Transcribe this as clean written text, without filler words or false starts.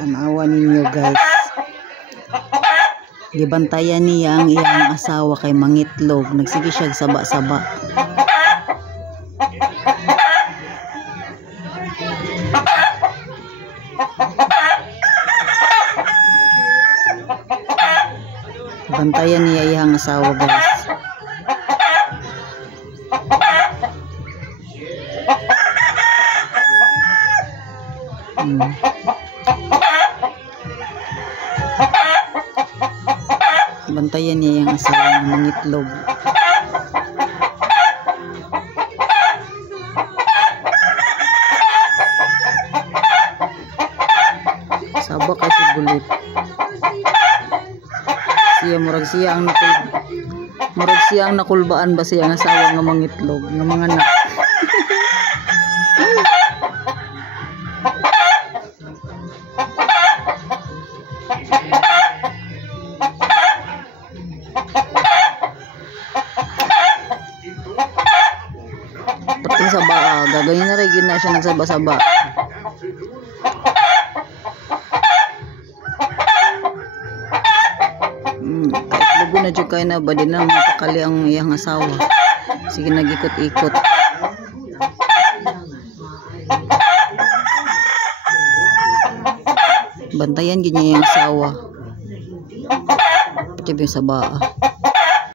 Tanawa ninyo guys. Gibantayan niya ang iyang asawa kay mangitlog. Nagsige siya saba-saba. Bantayan niya iyang asawa guys. Bantayan niya yung asawa ng mangitlog. Sabak kasi bulit. Murag siya ang nakulbaan ba siya ang asawa ng mangitlog ng mga anak. Pating saba, gagawin na rin na siya nagsaba-saba. Kahit lugo na dyan kayo na ba din na mapakali ang iyang asawa. Sige, nag-ikot-ikot. Bantayan ganyan yung asawa. Pati yung saba.